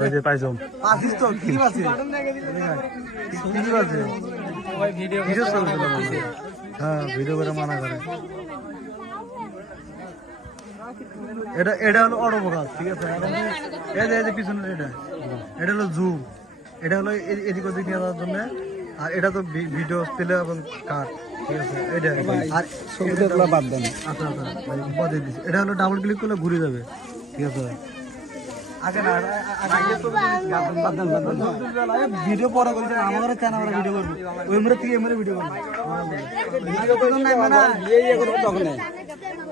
ওই যে পাইছো তো হ্যাঁ ভিডিও করে মানা করে এটা এটা হলো অটোমোবাইল ঠিক আছে এই যে এটা এটা হলো জুম এটা হলো এদিক ওদিক নিয়ে যাওয়ার জন্য আর এটা তো ভিডিও পেলে এবং কার ঠিক আছে এটা আর ছবিটা বাদ দেন আচ্ছা আচ্ছা এটা হলো ডাবল ক্লিক করলে ঘুরে যাবে ঠিক আছে? ভিডিও পরে করছে আমাদের আমরা ভিডিও করব। ওই মরে থেকে এমরে ভিডিও করব। ভিডিও করুন না মানে ইয়ে ইয়ে করব তখন।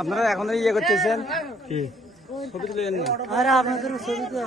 আপনারা এখন ইয়ে করতেছেন? কি? ছবি তুলে আরে আপনাদের ছবি তো